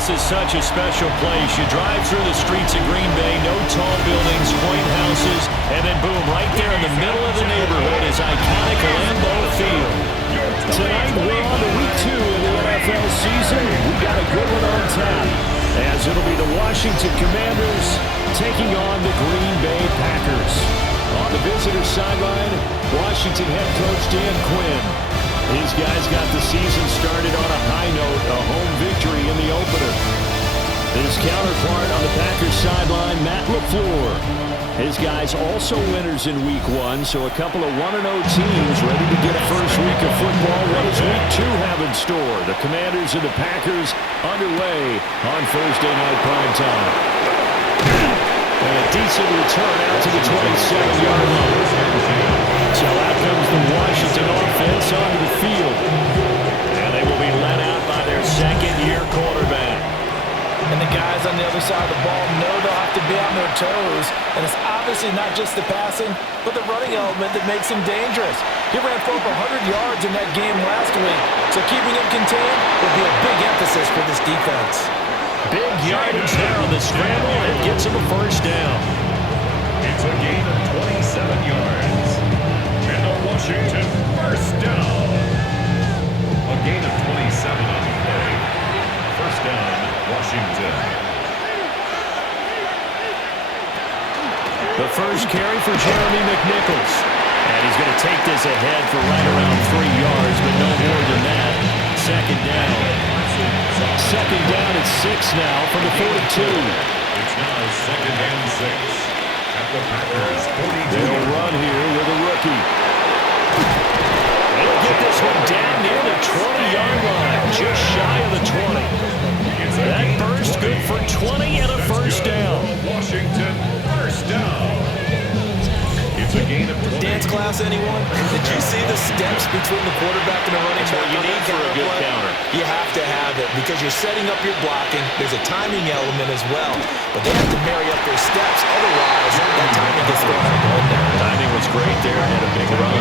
this is such a special place. You drive through the streets of Green Bay, no tall buildings, quaint houses, and then boom, right there in the middle of the neighborhood is iconic Lambeau Field. Tonight we're on to week 2 of the NFL season. We got a good one on tap, as it'll be the Washington Commanders taking on the Green Bay Packers. On the visitor sideline, Washington head coach Dan Quinn. These guys got the season started on a high note, a home victory in the opener. His counterpart on the Packers sideline, Matt LaFleur. His guys also winners in week 1, so a couple of 1-0 teams ready to get a first week of football. What does week 2 have in store? The Commanders and the Packers underway on Thursday night primetime. And a decent return out to the 27-yard line. So out comes the Washington offense onto the field. And they will be led out by their second-year quarterback. And the guys on the other side of the ball know they'll have to be on their toes. And it's obviously not just the passing, but the running element that makes him dangerous. He ran for over 100 yards in that game last week, so keeping him contained will be a big emphasis for this defense. Big yardage there on the scramble, and gets him a first down. It's a gain of 27 yards. And a Washington first down. A gain of 27 on the play. First down, Washington. The first carry for Jeremy McNichols. And he's going to take this ahead for right around 3 yards, but no more than that. Second down. Second down at 6 now from the 42. It's now second and 6 at the Packers 42. They'll run here with a rookie. They'll get this one down near the 20-yard line, just shy of the 20. That burst good for 20 and a first down. Washington first down. It's a gain of 20. Dance class, anyone? Did you see the steps between the quarterback and the running back? What you need for a good counter. You have to have it because you're setting up your blocking. There's a timing element as well. But they have to marry up their steps. Otherwise, that timing gets thrown out the window. Timing was great there. Had a big run.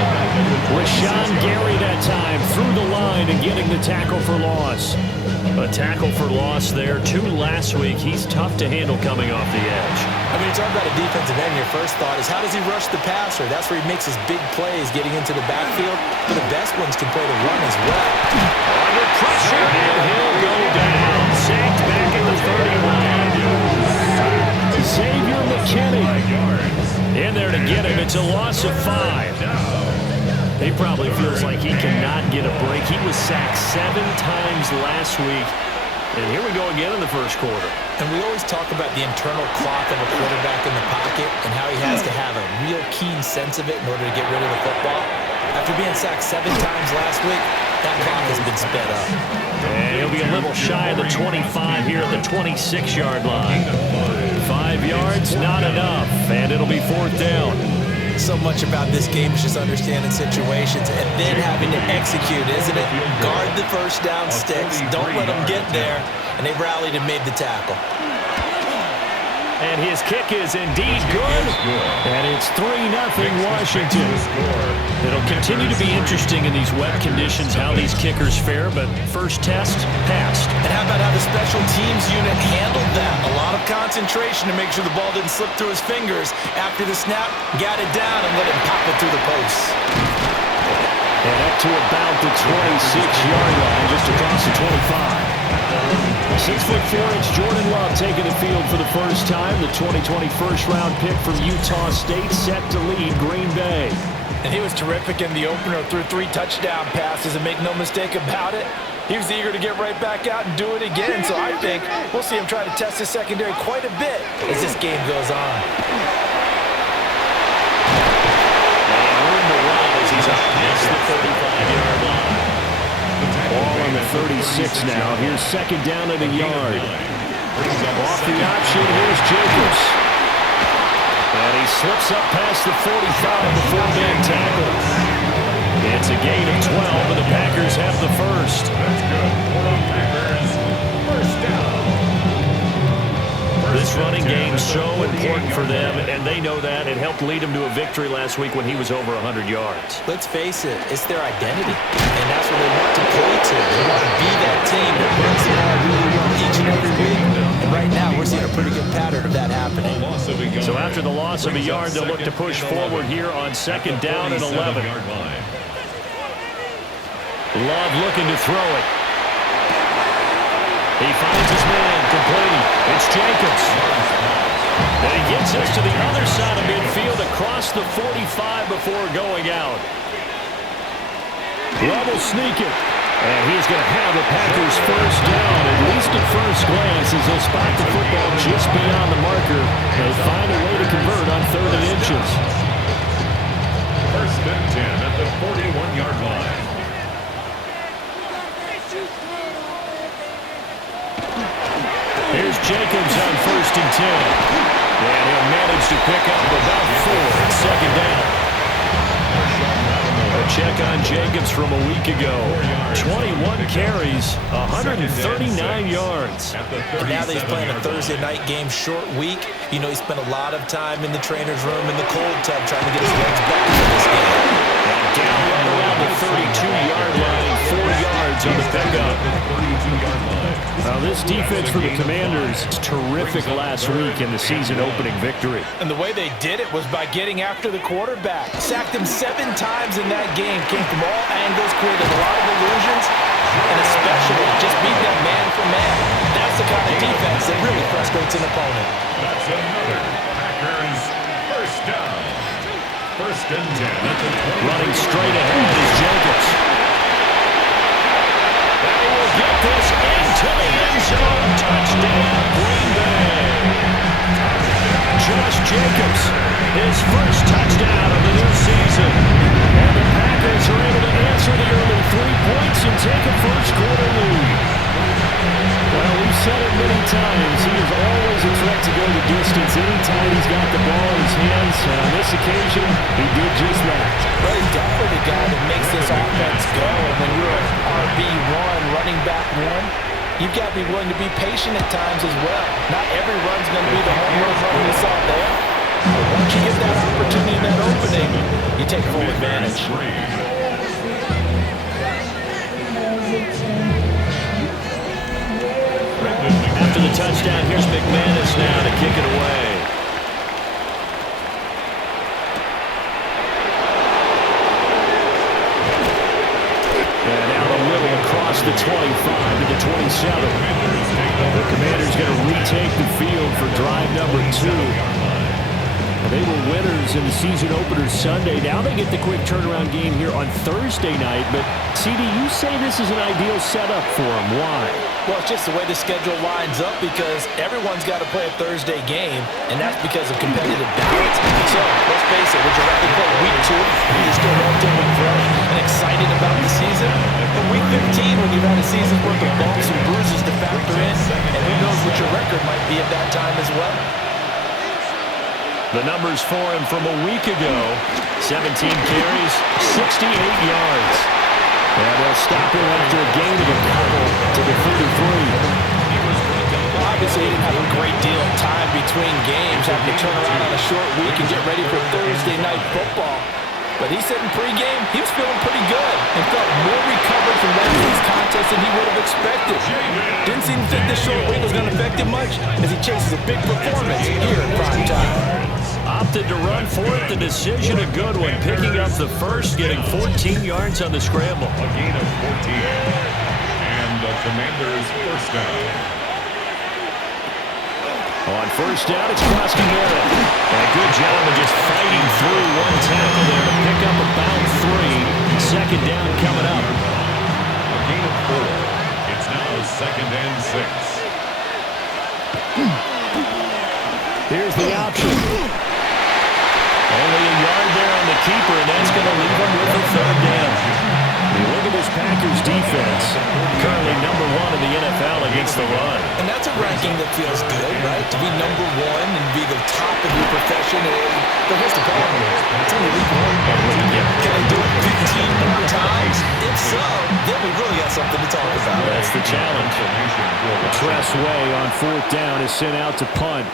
Rashawn Gary that time through the line and getting the tackle for loss. A tackle for loss there. 2 last week. He's tough to handle coming off the edge. I mean, you talk about a defensive end, your first thought is how does he rush the passer? That's where he makes his big plays getting into the backfield. But the best ones can play the run as well. Under pressure, and he'll go down. Sacked back at the 30 line. Xavier McKinney in there to get him. It's a loss of 5. He probably feels like he cannot get a break. He was sacked 7 times last week. And here we go again in the first quarter. And we always talk about the internal clock of a quarterback in the pocket and how he has to have a real keen sense of it in order to get rid of the football. After being sacked 7 times last week, that clock has been sped up. And he'll be a little shy of the 25 here at the 26-yard line. 5 yards, not enough, and it'll be 4th down. So much about this game is just understanding situations and then having to execute, isn't it? Guard the first down sticks. Don't let them get there. And they rallied and made the tackle. And his kick is indeed good. And it's 3-0 Washington. It'll continue to be interesting in these wet conditions how these kickers fare, but first test passed. And how about how the special teams unit handled that? A lot of concentration to make sure the ball didn't slip through his fingers. After the snap, got it down and let it pop it through the posts. And up to about the 26-yard line, just across the 25. 6'4" Jordan Love taking the field for the first time. The 2020 first-round pick from Utah State set to lead Green Bay. And he was terrific in the opener, threw 3 touchdown passes, and make no mistake about it, he was eager to get right back out and do it again. So I think we'll see him try to test his secondary quite a bit as this game goes on. And room to run as he's up past the 35-yard line. Ball on the 36 now. Here's second down at a yard. Off the option, here's Jacobs. And he slips up past the 45 before being tackled. It's a gain of 12, and the Packers have the first. That's good for the Packers. First down. This running game's so important for them, and they know that. It helped lead them to a victory last week when he was over 100 yards. Let's face it, it's their identity, and that's what they want to play to. They want to be that team that runs the ball really well each and every after the loss of a yard, they'll look to push forward here on second down and 11. Love looking to throw it. He finds his man, complete. It's Jacobs. And he gets us to the other side of midfield across the 45 before going out. Love will sneak it. And he's going to have the Packers first down, at least at first glance, as they'll spot the football just beyond the marker. They find a way to convert on 3rd and inches. First and 10 at the 41-yard line. Here's Jacobs on 1st and 10. And he'll manage to pick up about 4 at second down. A check on Jacobs from a week ago. 21 carries, 139 yards. And now that he's playing a Thursday night game, short week, you know he spent a lot of time in the trainer's room in the cold tub trying to get his legs back for this game. And down right around the 32-yard line, 4 yards on the pickup. Now this defense for the Commanders is terrific last week in the season-opening victory. And the way they did it was by getting after the quarterback. Sacked him 7 times in that game. Came from all angles, created a lot of illusions, and especially just beat them man for man. That's the kind of defense that really frustrates an opponent. That's another Packers first down. First and 10 at the 20. Running straight ahead is Jacobs. And he will get this into the end zone. Touchdown, Green Bay. Josh Jacobs, his first touchdown of the new season. And the Packers are able to answer the early 3 points and take a first-quarter lead. Well, we've said it many times. He is always a threat to go the distance anytime he's got the ball in his hands. And on this occasion, he did just that. But he's definitely the guy that makes this offense go. And when you're an RB1, running back one, you've got to be willing to be patient at times as well. Not every run's going to be the home run we saw there. But once you get that opportunity and that opening, you take full advantage. After the touchdown, here's McManus now to kick it away. And now the middle across the 25 to the 27. The Commanders going to retake the field for drive number 2. They were winners in the season opener Sunday. Now they get the quick turnaround game here on Thursday night. But, CD, you say this is an ideal setup for them. Why? Well, it's just the way the schedule lines up because everyone's got to play a Thursday game, and that's because of competitive balance. So, let's face it, would you rather play week 2 when you're still relatively fresh and excited about the season? Or week 15 when you've had a season's worth of bumps and bruises to factor in, and who knows what your record might be at that time as well? The numbers for him from a week ago, 17 carries, 68 yards. And they'll stop him after a gain of a couple to the 33. Obviously, he didn't have a great deal of time between games, having to turn around on a short week and get ready for Thursday night football. But he said in pregame he was feeling pretty good and felt more recovered from last week's contest than he would have expected. Didn't seem to think this short week was going to affect him much as he chases a big performance here in prime time. Opted to run for it. The decision a good one. Picking up the first, getting 14 yards on the scramble. A gain of 14. And the Commanders first down. On first down, it's Krusty Merritt. And a good job of just fighting through one tackle there to pick up about 3. Second down coming up. A gain of 4. It's now second and 6. Here's the option. Only a yard there on the keeper, and that's going to leave him with a third down. Look at this Packers defense. Currently number 1 in the NFL against the run. And that's a ranking that feels good, right? To be number 1 and be the top of your profession. But here's the problem. It's only week 1. Can I do it 15 more times? If so, then we really got something to talk about. That's the challenge. Tressway on fourth down is sent out to punt.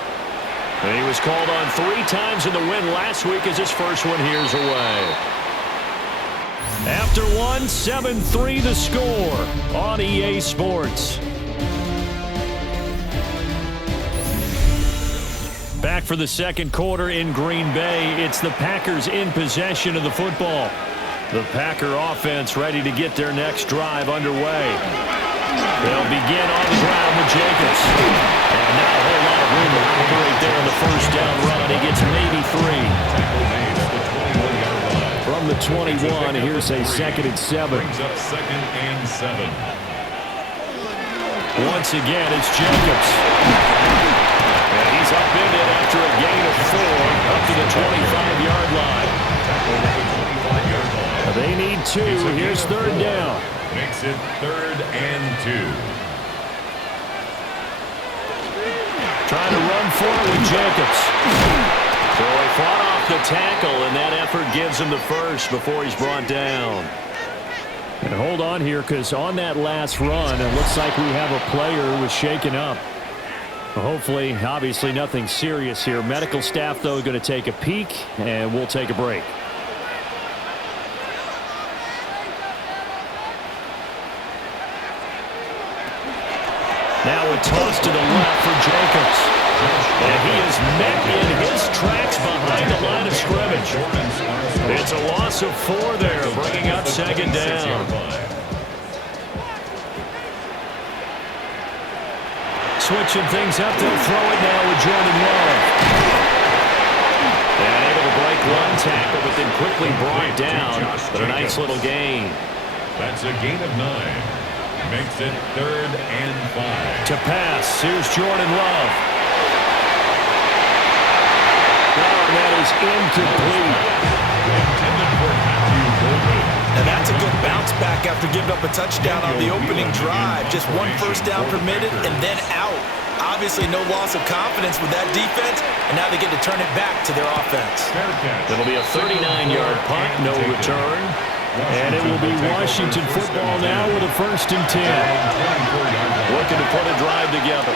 And he was called on 3 times in the win last week as his first one here's away. After one, 7-3 the score on EA Sports. back for the second quarter in Green Bay. It's the Packers in possession of the football. The Packer offense ready to get their next drive underway. They'll begin on the ground with Jacobs. And now a whole lot of room to operate there on the first down run. He gets maybe 3. From the 21, here's a 2nd and 7. Brings up 2nd and 7. Once again, it's Jacobs. And he's upended after a gain of 4 up to the 25-yard line. They need 2. Here's 3rd down. Makes it 3rd and 2. Trying to run forward with Jacobs. So he fought off the tackle, and that effort gives him the first before he's brought down. And hold on here, because on that last run, it looks like we have a player who was shaken up. Hopefully, obviously nothing serious here. Medical staff, though, going to take a peek, and we'll take a break. Now a toss to the left for Jacobs. And he is met in his tracks behind the line of scrimmage. It's a loss of 4 there, bringing up 2nd down. Switching things up, they'll throw it now with Jordan Love. And able to break one tackle, but then quickly brought down. But a nice little gain. That's a gain of 9. Makes it 3rd and 5. To pass, here's Jordan Love. Oh, that is incomplete. And that's a good bounce back after giving up a touchdown on the opening drive. Just 1 first down permitted and then out. Obviously no loss of confidence with that defense, and now they get to turn it back to their offense. It'll be a 39-yard punt, no return. And it will be Washington football now with a 1st and 10. Looking to put a drive together.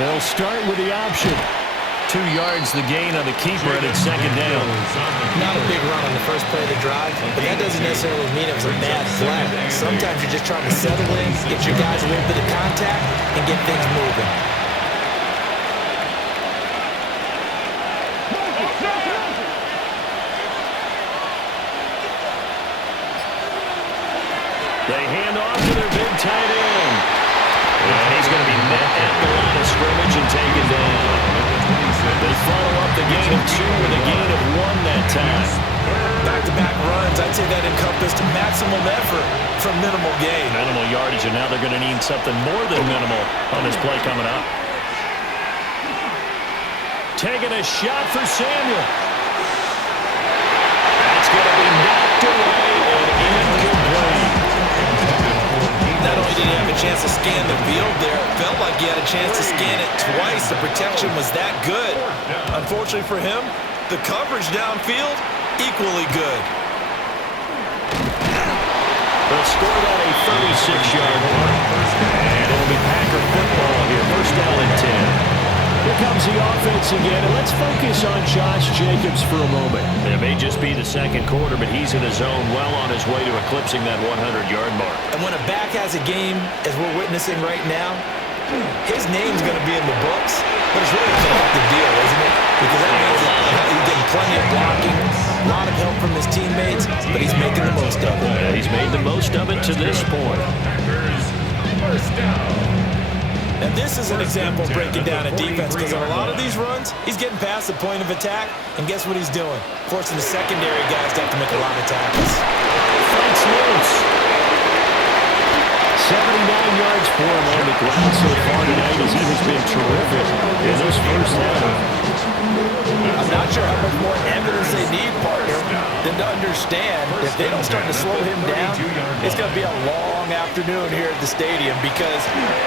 They'll start with the option. 2 yards the gain on the keeper, and it's 2nd down. Not a big run on the first play of the drive, but that doesn't necessarily mean it was a bad flag. Sometimes you're just trying to settle in, get your guys a little bit of contact, and get things moving. They hand off to their big tight end. And he's going to be met at the line of scrimmage and taken down. They follow up the gain of 2 with a gain of 1 that time. Back-to-back runs, I'd say that encompassed maximum effort for minimal gain. Minimal yardage, and now they're going to need something more than minimal on this play coming up. Taking a shot for Samuel. That's going to be knocked away and incomplete. Not only did he have a chance to scan the field there, it felt like he had a chance to scan it twice. The protection was that good. Unfortunately for him, the coverage downfield, equally good. They'll score that a 36-yard punt. And it'll be Packer football here. 1st down and 10. Here comes the offense again, and let's focus on Josh Jacobs for a moment. It may just be the second quarter, but he's in his zone, well on his way to eclipsing that 100-yard mark. And when a back has a game, as we're witnessing right now, his name's going to be in the books, but it's really a collective deal, isn't it? Because that means he's getting plenty of blocking, a lot of help from his teammates, but he's making the most of it. Yeah, he's made the most of it to this point. Packers, 1st down. And this is an example of breaking down a defense, because on a lot of these runs, he's getting past the point of attack, and guess what he's doing? Forcing the secondary guys to have to make a lot of tackles. Fights loose. 79 yards for him on the ground so far tonight, as he has been terrific in this first half. I'm not sure how much more evidence they need, partner, than to understand if they don't start to slow him down, it's going to be a long afternoon here at the stadium, because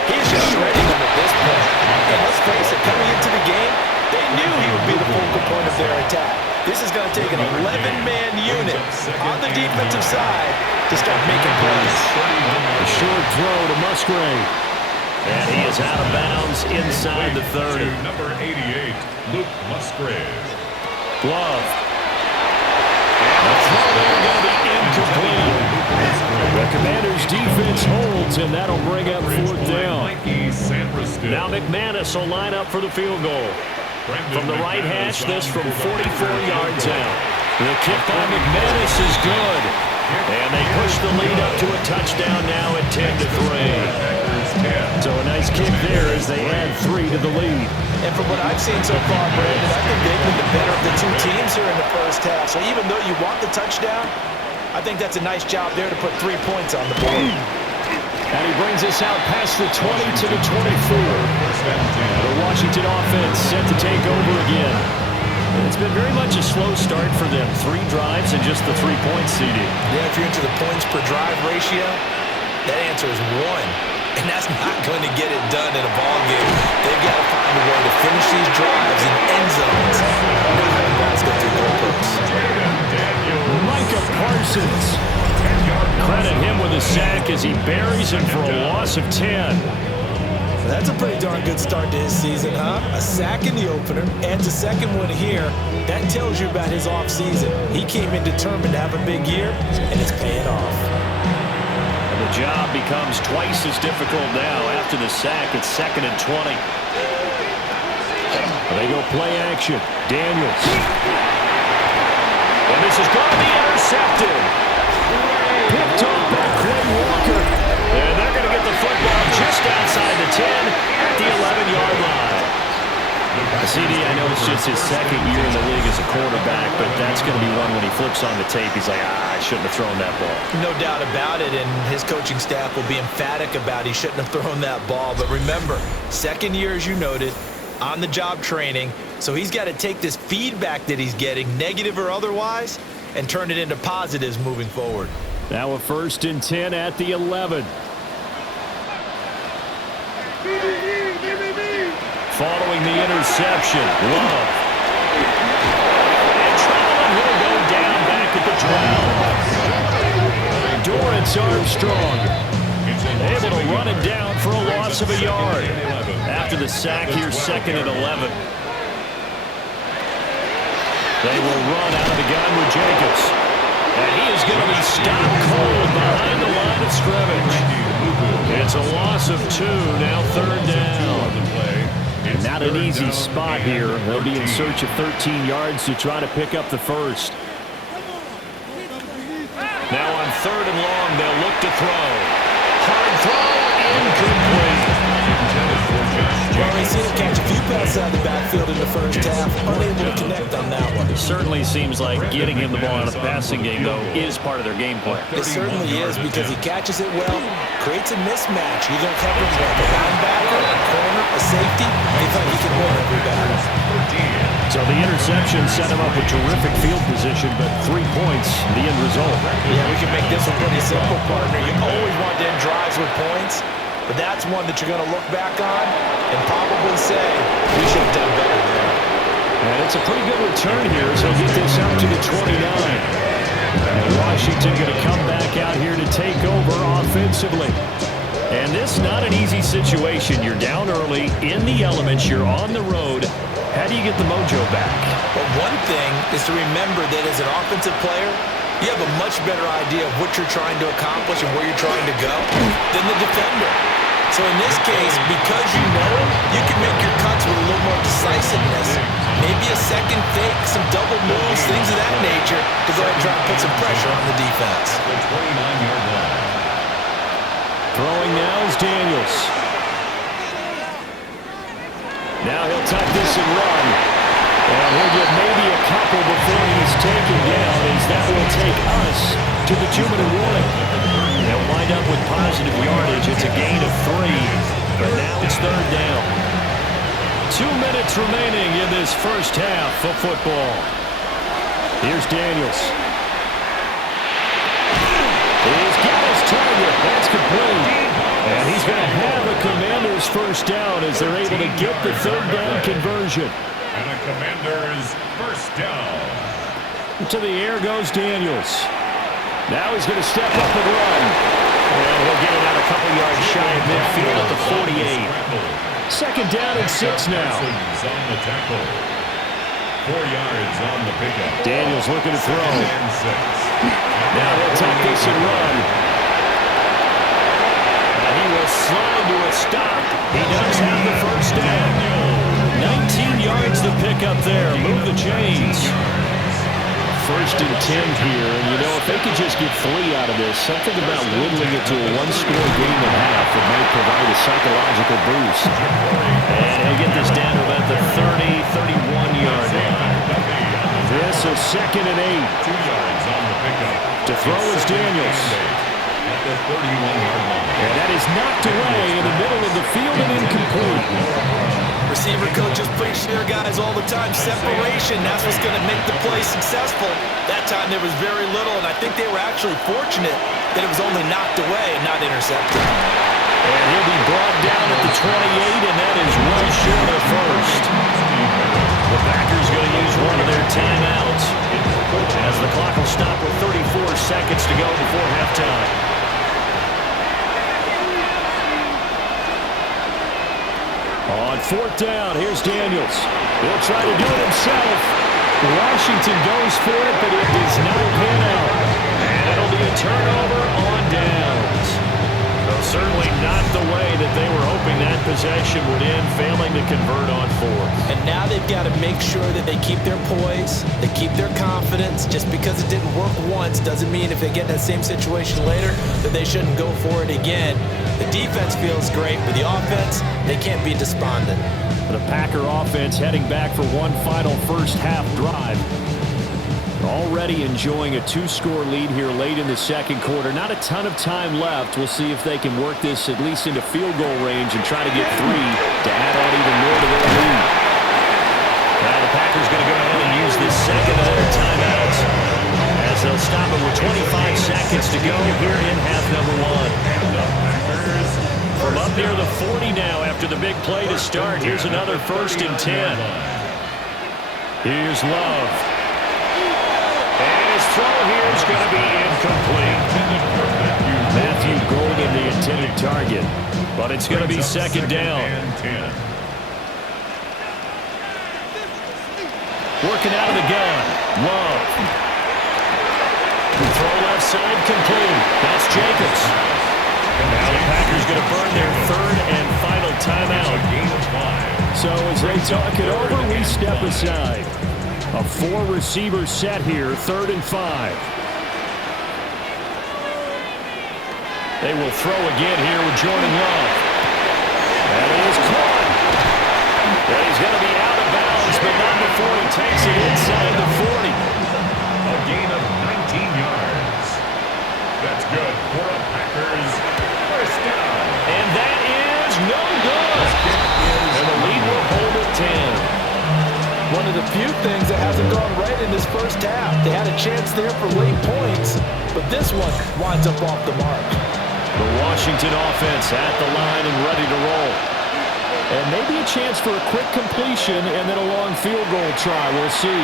he's just shredding them at this point. And let's face it, coming into the game, they knew he would be the focal point of their attack. This is going to take an 11-man unit on the defensive side to start making plays. A short throw to Musgrave. And he is out of bounds inside the 30. Number 88, Luke Musgrave. Love. And the throw there going to be incomplete. The Commanders defense holds, and that'll bring up fourth down. Now McManus will line up for the field goal. From the right hash, this from 44 yards out. The kick by McManus is good. And they push the lead up to a touchdown now at 10-3. So a nice kick there as they add 3 to the lead. And from what I've seen so far, Brandon, I think they've been the better of the two teams here in the first half. So even though you want the touchdown, I think that's a nice job there to put 3 points on the board. And he brings us out past the 20 to the 24. The Washington offense set to take over again. It's been very much a slow start for them. 3 drives and just the 3 points, CD. Yeah, if you're into the points per drive ratio, that answer is 1. And that's not going to get it done in a ball game. They've got to find a way to finish these drives in end zones. Not having balls go through goalposts. Micah Parsons. Credit him with a sack as he buries him for a loss of 10. That's a pretty darn good start to his season, huh? A sack in the opener, adds a second one here. That tells you about his offseason. He came in determined to have a big year, and it's paying off. And the job becomes twice as difficult now after the sack. It's 2nd and 20. They go play action. Daniels. And this is going to be intercepted. Picked off by Quinn Walker. And they're going to get the football just outside the 10 at the 11-yard line. CD, I know it's just his 2nd year in the league as a quarterback, but that's going to be one when he flips on the tape. He's like, I shouldn't have thrown that ball. No doubt about it, and his coaching staff will be emphatic about he shouldn't have thrown that ball. But remember, 2nd year, as you noted, on-the-job training, so he's got to take this feedback that he's getting, negative or otherwise, and turn it into positives moving forward. Now a 1st and 10 at the 11. Following the interception, Love. And traveling, he'll go down back at the 12. Dorrance Armstrong able to run it down for a loss of a yard. After the sack here, 2nd and 11. They will run out of the gun with Jacobs. And he is going to be stopped cold behind the line of scrimmage. It's a loss of 2, now 3rd down. Not an easy spot here. They'll be in search of 13 yards to try to pick up the first. Now on 3rd and long, they'll look to throw. Hard throw, incomplete. Well, they seem to catch a few passes out of the backfield in the first half, unable to connect on that one. It certainly seems like getting him the ball in a passing game, though, is part of their game plan. It certainly is, because he catches it well, creates a mismatch. You're going to cover him like a linebacker, a corner, a safety. They think he can win every battle. So the interception set him up with terrific field position, but 3 points, the end result. Yeah, we can make this one pretty simple, partner. You always want to end drives with points, but that's one that you're going to look back on and probably say, we should have done better there. And it's a pretty good return here as they get this up to the 29. And Washington going to come back out here to take over offensively. And this not an easy situation. You're down early, in the elements, you're on the road. How do you get the mojo back? Well, one thing is to remember that as an offensive player, you have a much better idea of what you're trying to accomplish and where you're trying to go than the defender. So in this case, because you know it, you can make your cuts with a little more decisiveness. Maybe a second fake, some double moves, things of that nature to go ahead and try and put some pressure on the defense. The 29-yard line. Throwing now is Daniels. Now he'll tuck this and run. And he'll get maybe a couple before he's taken down, as that will take us to the 2-minute warning. They'll wind up with positive yardage. It's a gain of 3, but now it's 3rd down. 2 minutes remaining in this first half of football. Here's Daniels. He's got his target. That's complete. And he's going to have a Commanders first down as they're able to get the 3rd down conversion. And a Commanders first down. To the air goes Daniels. Now he's going to step up and run. And he'll get it out a couple yards shy of midfield at the 48. 2nd down and 6 now. On the tackle. 4 yards on the pickup. Daniels looking to throw. And 6. Now he'll take this and run. up there. Move the chains. First and 10 here. And, you know, if they could just get 3 out of this, something about whittling it to a one-score game and a half that might provide a psychological boost. And he'll get this down to about the 30, 31-yard line. This is 2nd and 8. 2 yards on the pickup. To throw is Daniels. At the 31-yard line. And that is knocked away in the middle of the field and incomplete. Receiver coaches preach to their guys all the time. Separation, that's what's going to make the play successful. That time there was very little, and I think they were actually fortunate that it was only knocked away and not intercepted. And he'll be brought down at the 28, and that is well short of first. The Packers going to use one of their timeouts as the clock will stop with 34 seconds to go before halftime. On 4th down, here's Daniels. He'll try to do it himself. Washington goes for it, but it does not pan out. And it'll be a turnover on downs. So certainly not the way that they were hoping that possession would end, failing to convert on 4th. And now they've got to make sure that they keep their poise, they keep their confidence. Just because it didn't work once doesn't mean if they get in that same situation later that they shouldn't go for it again. The defense feels great, but the offense, they can't be despondent. The Packer offense heading back for one final first half drive. Already enjoying a 2-score lead here late in the second quarter. Not a ton of time left. We'll see if they can work this at least into field goal range and try to get 3 to add on even more to their lead. Now the Packers going to go ahead and use this second of their timeouts as they'll stop it with 25 seconds to go here in half number 1. From up near the 40 now after the big play to start. Here's another 1st and 10. Here's Love. And his throw here is going to be incomplete. Matthew Golden, the intended target. But it's going to be 2nd down. Working out of the gun. Love. Throw left side complete. That's Jacobs. Now the Packers going to burn their 3rd and final timeout. So as they talk it over, we step aside. A 4-receiver set here, 3rd and 5. They will throw again here with Jordan Love. And it is caught. And he's going to be out of bounds, but not before he takes it inside the 40. A gain of 19 yards. That's good for a Packers first down. And that is no good. And the lead will hold at 10. One of the few things that hasn't gone right in this first half. They had a chance there for late points, but this one winds up off the mark. The Washington offense at the line and ready to roll. And maybe a chance for a quick completion and then a long field goal try. We'll see.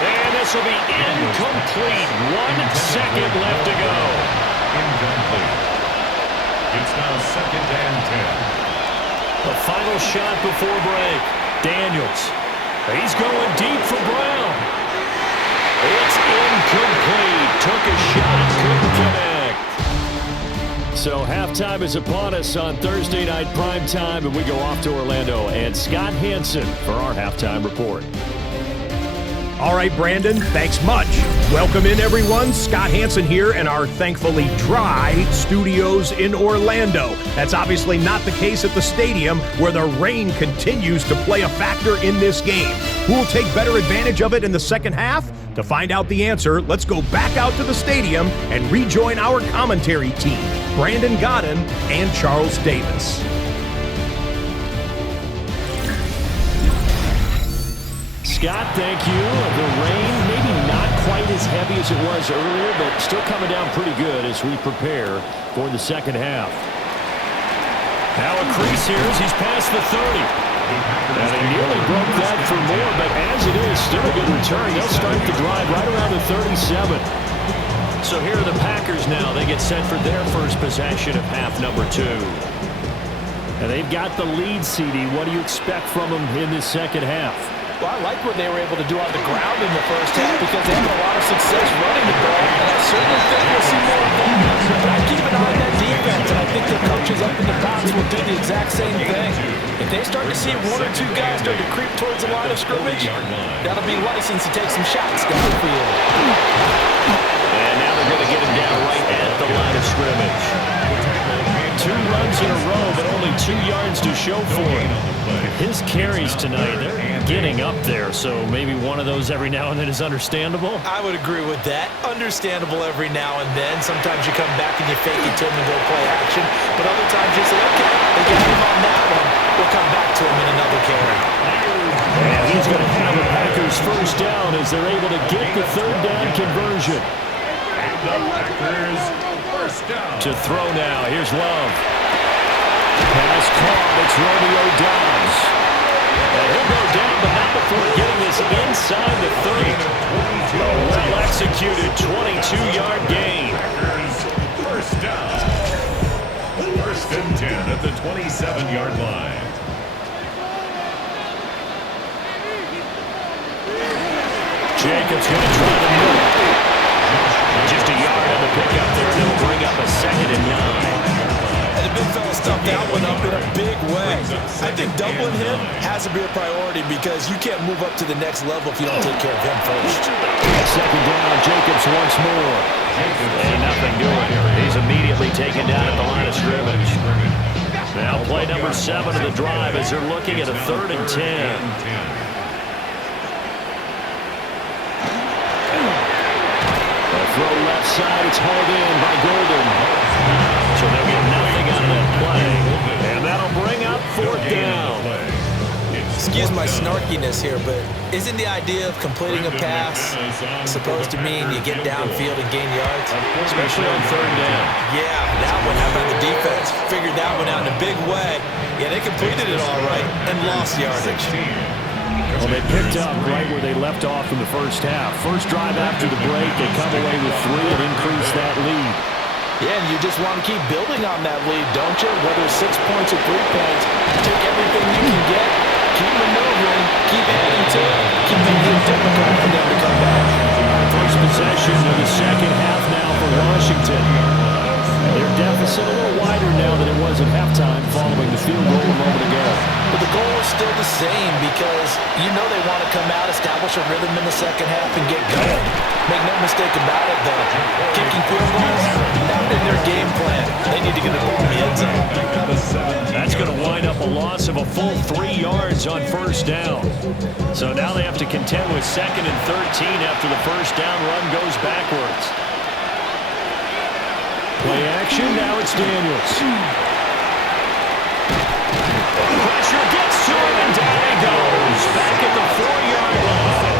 And this will be incomplete. 1 second left to go. Incomplete. It's now 2nd and 10. The final shot before break. Daniels. He's going deep for Brown. It's incomplete. Took a shot, couldn't connect. So halftime is upon us on Thursday night primetime, and we go off to Orlando and Scott Hansen for our halftime report. All right, Brandon, thanks much. Welcome in, everyone. Scott Hansen here in our thankfully dry studios in Orlando. That's obviously not the case at the stadium, where the rain continues to play a factor in this game. Who will take better advantage of it in the second half? To find out the answer, let's go back out to the stadium and rejoin our commentary team, Brandon Godden and Charles Davis. Scott, thank you. The rain, maybe not quite as heavy as it was earlier, but still coming down pretty good as we prepare for the second half. Now a crease here as he's past the 30. And they nearly broke that for more, but as it is, still a good return. They'll start the drive right around the 37. So here are the Packers now. They get set for their first possession of half number 2. And they've got the lead, CD. What do you expect from them in this second half? Well, I like what they were able to do on the ground in the first half because they had a lot of success running the ball, and I certainly think we'll see more of that. But I keep an eye on that defense, and I think the coaches up in the box will do the exact same thing. If they start to see one or two guys start to creep towards the line of scrimmage, that'll be license to take some shots downfield. And now they're going to get him down right at the line of scrimmage. 2 runs in a row, but only 2 yards to show for it. His carries tonight, they're getting up there, so maybe one of those every now and then is understandable. I would agree with that. Understandable every now and then. Sometimes you come back and you fake it to him and go play action, but other times you say, okay, they got him on that one. We'll come back to him in another carry. And he's going to have the Packers first down as they're able to get the 3rd down conversion. The Packers first down. To throw now. Here's Love. Pass caught. It's Romeo Doubs. And he'll go down, but not before getting this inside the 30. A well-executed 22-yard gain. Packers first down. 1st and 10 at the 27-yard line. Jacobs going to try to move. Just a yard on the pickup there, and it'll bring up a 2nd and 9. And the big fella stuffed that one up in a big way. I think doubling him has to be a priority because you can't move up to the next level if you don't take care of him first. 2nd down, Jacobs once more. And nothing doing. He's immediately taken down at the line of scrimmage. Now play number 7 of the drive as they're looking at a 3rd and 10. Throw left side, it's hauled in by Golden. So they'll get nothing out of that play. And that'll bring up 4th down. Excuse my snarkiness here, but isn't the idea of completing a pass supposed to mean you get downfield and gain yards? Especially on 3rd down. Yeah, that one, how about the defense? Figured that one out in a big way. Yeah, they completed it all right and lost yardage. Well, they picked up right where they left off in the first half. First drive after the break, they come away with 3 and increase that lead. Yeah, and you just want to keep building on that lead, don't you? Whether it's 6 points or 3 points, take everything you can get, keep maneuvering, keep adding to it, keep making it difficult for them to come back. First possession of the 2nd half now for Washington. Their deficit a little wider now than it was at halftime following the field goal a moment ago. But the goal is still the same because you know they want to come out, establish a rhythm in the 2nd half, and get going. Make no mistake about it, though. Kicking field goals, not in their game plan. They need to get the ball in the end zone. That's going to wind up a loss of a full 3 yards on 1st down. So now they have to contend with 2nd and 13 after the 1st down run goes backwards. Play action, now it's Daniels. Pressure gets to him, and down he goes. Back at the 4-yard line.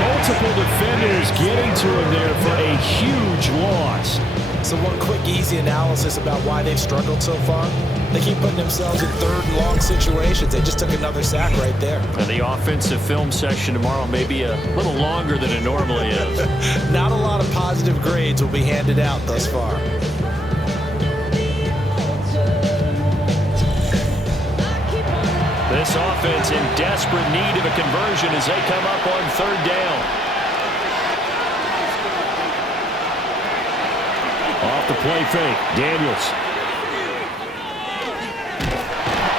Multiple defenders getting to him there for a huge loss. So one quick, easy analysis about why they've struggled so far. They keep putting themselves in 3rd and long situations. They just took another sack right there. And the offensive film session tomorrow may be a little longer than it normally is. Not a lot of positive grades will be handed out thus far. This offense in desperate need of a conversion as they come up on 3rd down. Off the play fake, Daniels.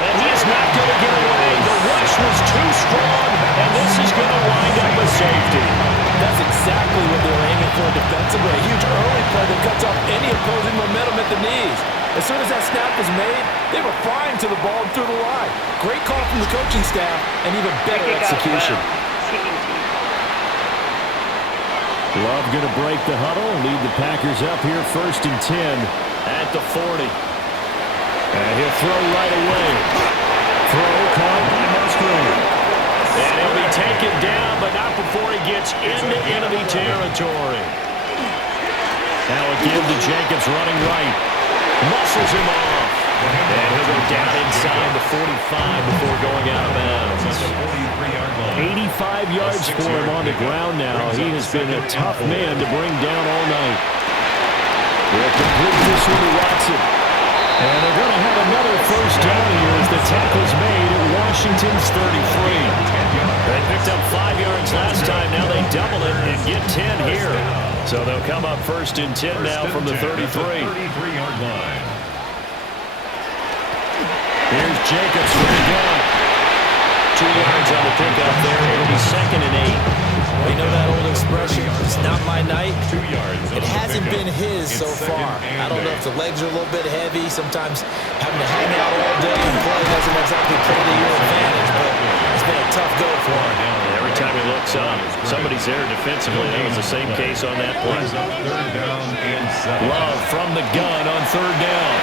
And he is not going to get away. The rush was too strong, and this is going to wind up a safety. That's exactly what they were aiming for defensively. A huge early play that cuts off any opposing momentum at the knees. As soon as that snap was made, they were flying to the ball and through the line. Great call from the coaching staff and even better execution. Love going to break the huddle and lead the Packers up here 1st and 10 at the 40. And he'll throw right away. Throw caught by Musgrave. And he'll be taken down, but not before he gets into enemy territory. Now again to Jacobs running right. Muscles him off. And he'll go down inside the 45 before going out of bounds. 85 yards for him on the ground now. He has been a tough man to bring down all night. They'll complete this one to Watson. And they're going to have another 1st down here as the tackle's made at Washington's 33. They picked up 5 yards last time. Now they double it and get 10 here. So they'll come up 1st and 10 now from the 33. 33-yard line. Here's Jacobs for the gun. 2 yards on the pickup there. It'll be 2nd and 8. We know that old expression, it's not my night. 2 yards. It hasn't been his so far. I don't know if the legs are a little bit heavy. Sometimes having to hang out all day and play doesn't exactly play to your advantage, but it's been a tough go for him. Every time he looks up, somebody's there defensively. That was the same case on that play. 3rd down and 7. Love from the gun on 3rd down.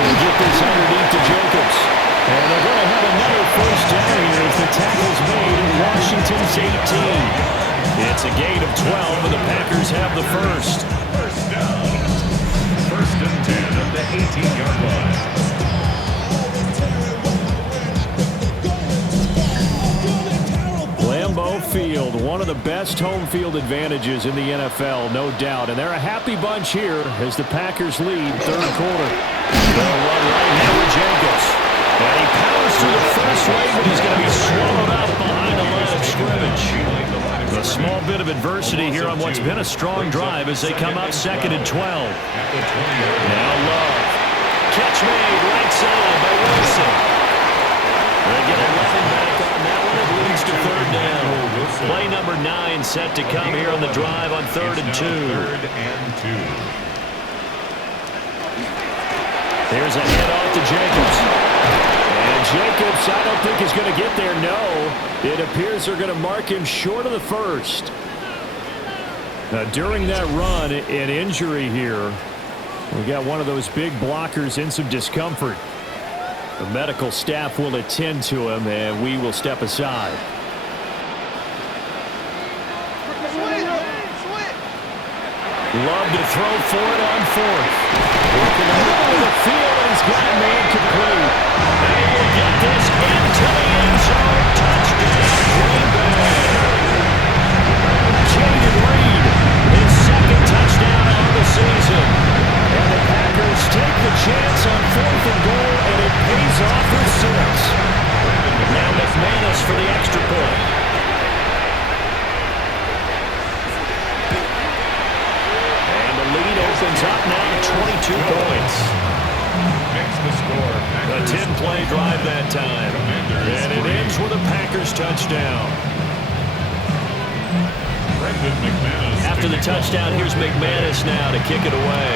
He'll get this underneath to Jacobs. And they're going to have another 1st down here as the tackle's made in Washington's 18. It's a gain of 12, and the Packers have the 1st. 1st down. 1st and 10 at the 18-yard line. Lambeau Field, one of the best home field advantages in the NFL, no doubt. And they're a happy bunch here as the Packers lead 3rd quarter. They'll run right now with Jacobs. And he powers through the first wave, but he's going to be swallowed up behind the line of scrimmage. A small bit of adversity here on what's been a strong drive as they come up 2nd and 12. Now Love. Catch made right side by Wilson. They get 11 back on that one. It leads to 3rd down. Play number 9 set to come here on the drive on 3rd and 2. 3rd and 2. There's a handoff to Jacobs. And Jacobs, I don't think is going to get there. No, it appears they're going to mark him short of the 1st. During that run, an injury here. We got one of those big blockers in some discomfort. The medical staff will attend to him, and we will step aside. Love to throw for it on 4th. Working around the field, and he's got a man complete. And he will get this into the end zone. Touchdown, Green Bay. Jaden Reed, his 2nd touchdown on the season. And the Packers take the chance on 4th and goal, and it pays off with 6. Now McManus for the extra point. Lead opens up now to 22 points. Makes the score. A 10-play drive that time. And it ends with a Packers touchdown. After the touchdown, here's McManus now to kick it away.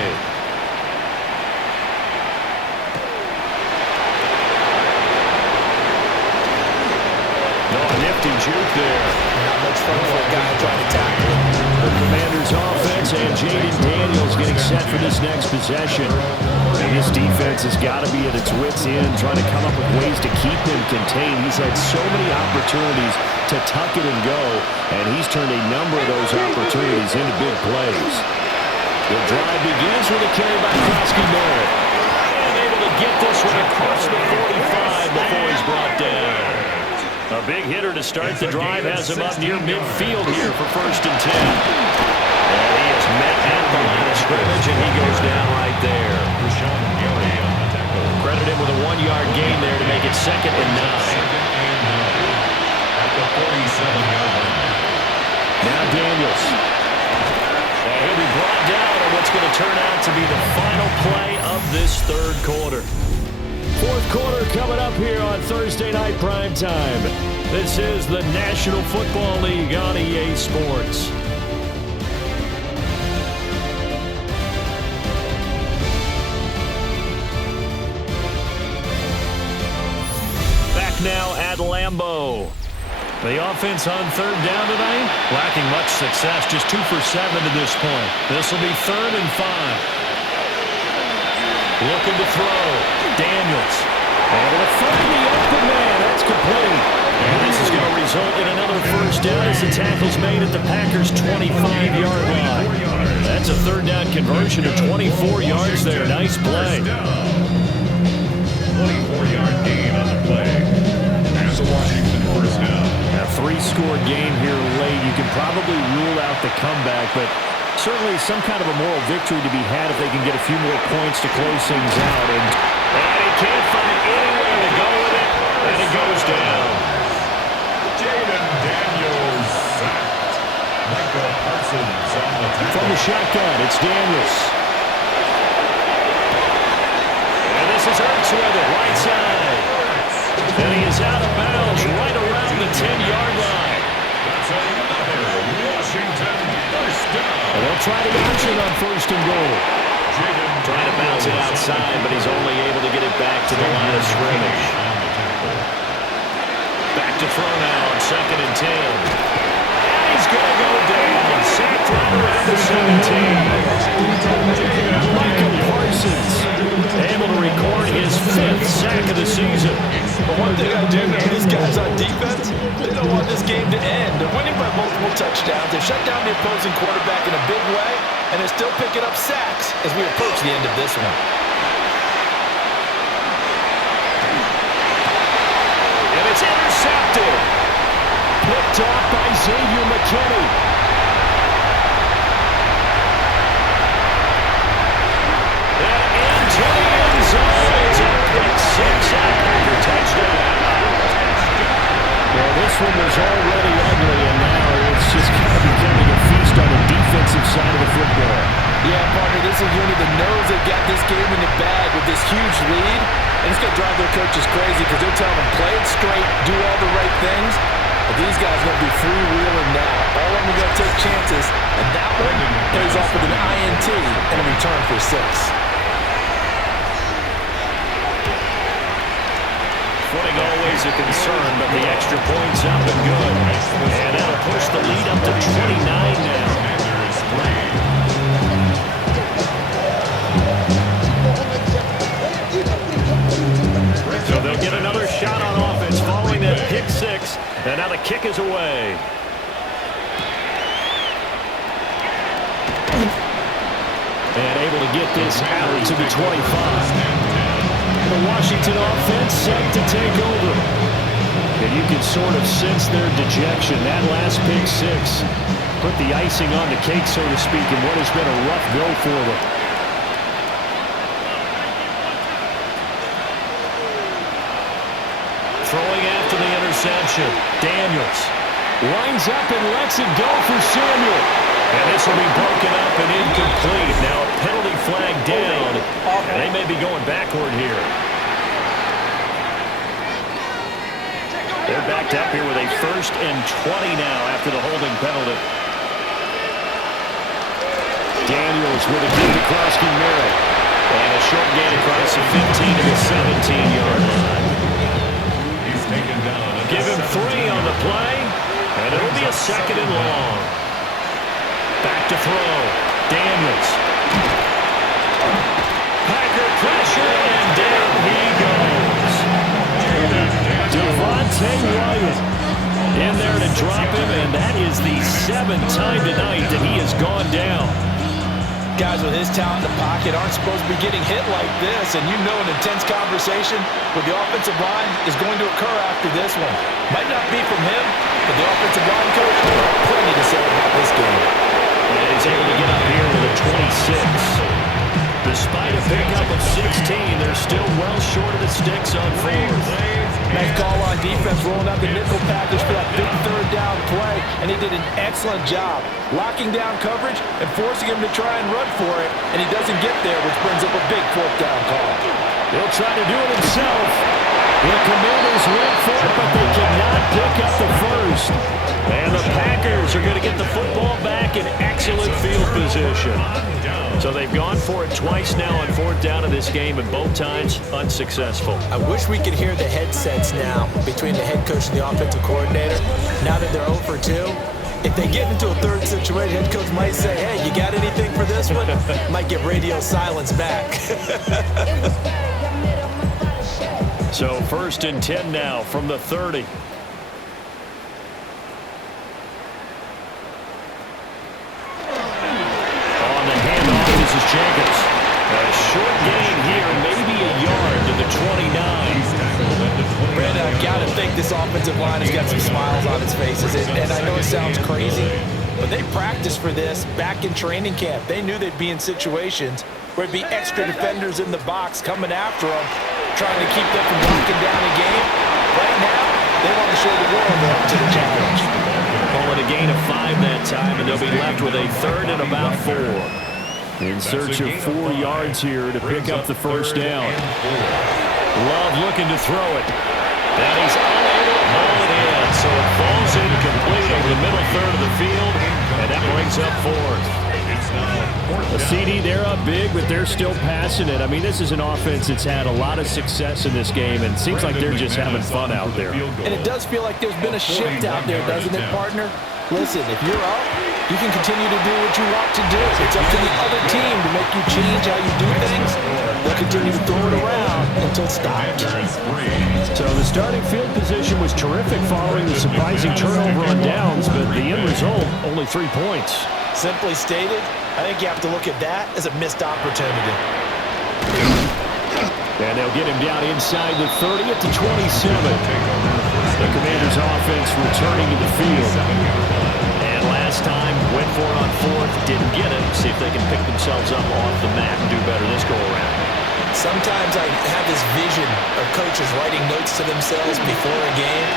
No, nifty juke there. Not much fun for a guy trying to tackle him. The Commanders' offense and Jaden Daniels getting set for this next possession. And this defense has got to be at its wits' end, trying to come up with ways to keep him contained. He's had so many opportunities to tuck it and go, and he's turned a number of those opportunities into big plays. The drive begins with a carry by Krosky Merritt. And able to get this one across the 45 before he's brought down. A big hitter to start the drive has him up near midfield here for 1st and 10. And he is met at the line of scrimmage, and he goes down right there. Credit him with a 1-yard gain there to make it 2nd and 9. At the 47-yard line. Now Daniels. And he'll be brought down on what's going to turn out to be the final play of this 3rd quarter. 4th quarter coming up here on Thursday Night Primetime. This is the National Football League on EA Sports. Back now at Lambeau. The offense on 3rd down tonight, lacking much success, just 2 for 7 to this point. This will be 3rd and 5. Looking to throw. Daniels. Able to find the open man. That's complete. And this is going to result in another 1st down as the tackle's made at the Packers' 25-yard line. That's a 3rd down conversion of 24 yards there. Nice play. 24-yard gain on the play. And the Washington 1st down. A 3-score game here late. You can probably rule out the comeback, but certainly some kind of a moral victory to be had if they can get a few more points to close things out. And he can't find anywhere to go with it, and it goes down. Jaden Daniels sacked. Michael Parsons on the tackle. From the shotgun, it's Daniels. And this is Ertz Sticks with it, right side. And he is out of bounds right around the 10-yard line. That's another Washington first down. And they'll try the option on 1st and goal. Trying to bounce it outside, but he's only able to get it back to the line of scrimmage. Back to throw now on 2nd and 10. And he's going to go down. Sacked right around the 17. Michael Parsons able to record his 5th sack of the season. But one thing I do know, these guys on defense, they don't want this game to end. They're winning by multiple touchdowns. They shut down the opposing quarterback in a big way, and they're still picking up sacks as we approach the end of this one. And it's intercepted. Picked off by Xavier McKinney. To the end zone. It's a pick six. Packer touchdown. Well, this one was already ugly, and now it's just kind of becoming a feast on the defensive side of the football. Yeah, partner, this is a unit that knows they've got this game in the bag with this huge lead, and it's going to drive their coaches crazy because they're telling them, play it straight, do all the right things. But these guys are going to be freewheeling now. All of them are going to take chances, and that one pays off with an INT and a return for 6. Footing always a concern, but the extra point's up and good. And that'll push the lead up to 29 now. So they'll get another shot on offense following that pick 6. And now the kick is away. And able to get this out to the 25. The Washington offense set to take over. And you can sort of sense their dejection. That last pick 6 put the icing on the cake, so to speak, in what has been a rough go for them. Throwing after the interception. Daniels lines up and lets it go for Samuel. And this will be broken up and incomplete. Now a penalty flag down. And they may be going backward here. They're backed up here with a 1st and 20 now after the holding penalty. Daniels with a kick across Merritt. And a short gain across the 15 to the 17-yard line. He's taken down. Give him 3 on the play. And it'll be a 2nd and long. Back to throw. Daniels. Packer pressure, and down he goes. Devontae Wyatt in there to drop him, and that is the 7th time tonight that he has gone down. Guys with his talent in the pocket aren't supposed to be getting hit like this, and you know an intense conversation with the offensive line is going to occur after this one. Might not be from him, but the offensive line coach will have plenty to say about this game. And he's able to get up here with a 26. Despite a pickup of 16, they're still well short of the sticks on 4th. Nice call on defense, rolling out the nickel package for that big 3rd down play, and he did an excellent job locking down coverage and forcing him to try and run for it, and he doesn't get there, which brings up a big 4th down call. He'll try to do it himself. The Commanders went for it, but they cannot pick up the 1st. And the Packers are going to get the football back in excellent field position. So they've gone for it twice now on 4th down in this game, and both times unsuccessful. I wish we could hear the headsets now between the head coach and the offensive coordinator. Now that they're 0 for 2, if they get into a 3rd situation, head coach might say, hey, you got anything for this one? Might get radio silence back. So 1st and 10 now from the 30. Jenkins. A short gain here, maybe a yard to the 29. Brandon, I've got to think this offensive line has got some smiles on its faces. And I know it sounds crazy, but they practiced for this back in training camp. They knew they'd be in situations where it'd be extra defenders in the box coming after them, trying to keep them from knocking down a game. Right now, they want to show the world they're up to the challenge. Calling a gain of 5 that time, and they'll be left with a 3rd and about 4. In search of 4 yards here to pick up the 1st down. Love looking to throw it. And he's unable to haul it in. So it falls incomplete over the middle third of the field. And that brings up fourth. A CD, they're up big, but they're still passing it. I mean, this is an offense that's had a lot of success in this game, and it seems like they're just having fun out there. And it does feel like there's been a shift out there, doesn't it, partner? Listen, if you're up, you can continue to do what you want to do. It's up to the other team to make you change how you do things. They'll continue to throw it around until it's stopped. So the starting field position was terrific following the surprising turnover on downs, but the end result, only 3 points. Simply stated, I think you have to look at that as a missed opportunity. And they'll get him down inside the 30 at the 27. The Commanders' offense returning to the field. And last time, went for it on fourth, didn't get it. See if they can pick themselves up off the mat and do better this go-around. Sometimes I have this vision of coaches writing notes to themselves before a game.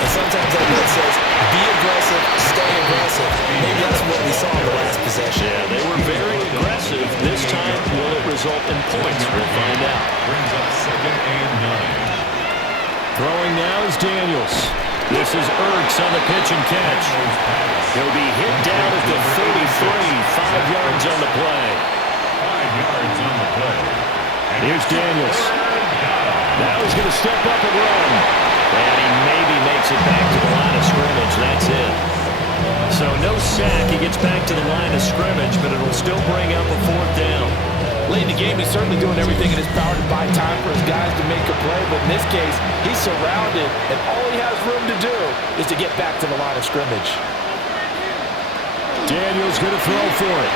And sometimes that note says, be aggressive, stay aggressive. Maybe that's what we saw in the last possession. Yeah, they were very aggressive. This time, will it result in points? We'll find out. Brings up 2nd and 9. Throwing now is Daniels. This is Ertz on the pitch and catch. He'll be hit down at the 33, 5 yards on the play. 5 yards on the play. Here's Daniels. Now he's going to step up and run. And he maybe makes it back to the line of scrimmage. That's it. So no sack. He gets back to the line of scrimmage, but it'll still bring up a 4th down. Late in the game, he's certainly doing everything in his power to buy time for his guys to make a play. But in this case, he's surrounded, and all he has room to do is to get back to the line of scrimmage. Daniels going to throw for it.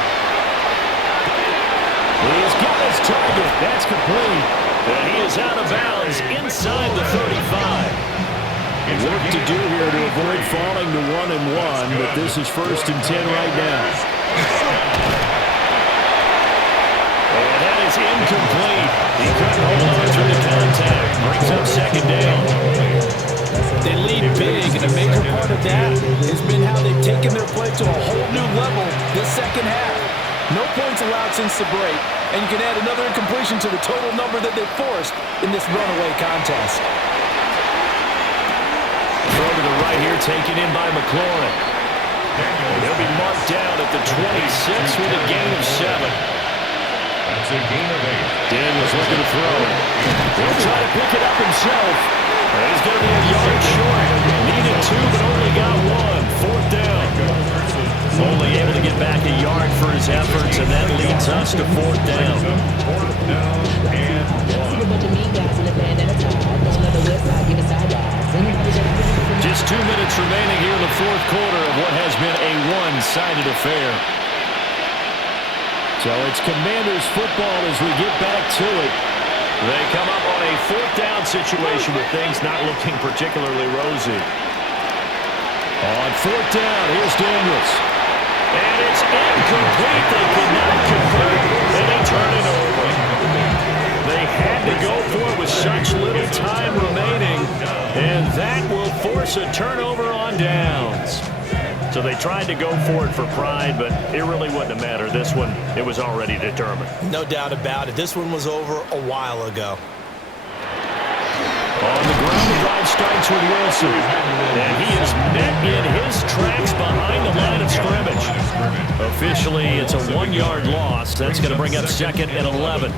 He's got his target. That's complete. And he is out of bounds inside the 35. Work to do here to avoid falling to 1-1, but this is 1st and 10 right now. And that is incomplete. He couldn't hold on through the contact. Brings up 2nd down. They lead big, and a major part of that has been how they've taken their play to a whole new level this second half. No points allowed since the break, and you can add another incompletion to the total number that they forced in this runaway contest. Throw to the right here, taken in by McLaurin. He'll be marked down at the 26 with a gain of 7. That's a gain of 8. Daniels looking to throw. He'll try to pick it up himself. He's going to be a yard short. Needed 2, but only got 1. 4th down. Only able to get back a yard for his efforts, and that leads us to 4th down. 4th down and 1. Just 2 minutes remaining here in the 4th quarter of what has been a one-sided affair. So it's Commanders football as we get back to it. They come up on a 4th down situation with things not looking particularly rosy. On 4th down, here's Daniels. And it's incomplete. They could not convert, and they turn it over. They had to go for it with such little time remaining, and that will force a turnover on downs. So they tried to go for it for pride, but it really wouldn't have mattered. This one, it was already determined. No doubt about it. This one was over a while ago. On the ground, the drive starts with Wilson. And he is met in his tracks behind the line of scrimmage. Officially, it's a 1-yard loss. That's going to bring up 2nd and 11.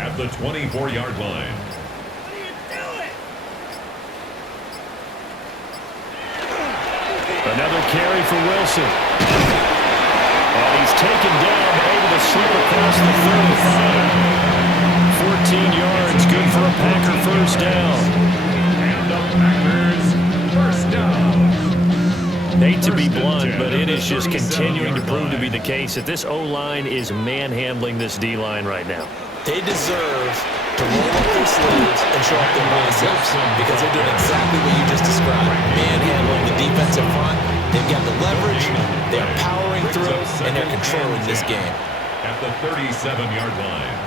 At the 24-yard line. Another carry for Wilson. And he's taken down, able to slip across the 35. 14 yards, good for a Packer 1st down. And the Packers 1st down. Hate to be blunt, but it is just continuing to prove to be the case that this O-line is manhandling this D-line right now. They deserve to roll up their sleeves and show up their biceps because they're doing exactly what you just described. Manhandling the defensive front. They've got the leverage. They're powering through, and they're controlling this game. At the 37-yard line.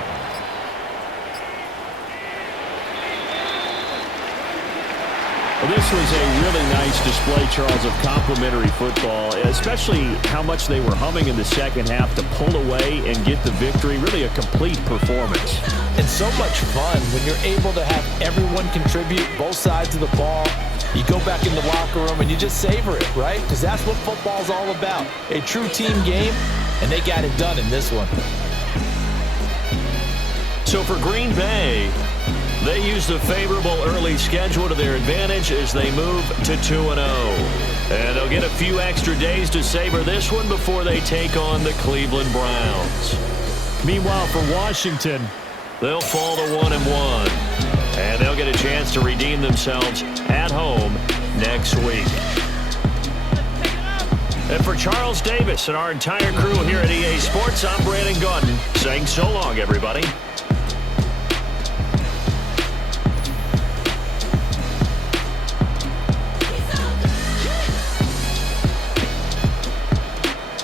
Well, this was a really nice display, Charles, of complimentary football, especially how much they were humming in the second half to pull away and get the victory. Really a complete performance. And so much fun when you're able to have everyone contribute both sides of the ball. You go back in the locker room and you just savor it, right? Because that's what football's all about. A true team game, and they got it done in this one. So for Green Bay, they use the favorable early schedule to their advantage as they move to 2-0. And they'll get a few extra days to savor this one before they take on the Cleveland Browns. Meanwhile, for Washington, they'll fall to 1-1. And they'll get a chance to redeem themselves at home next week. And for Charles Davis and our entire crew here at EA Sports, I'm Brandon Gaudin saying so long, everybody.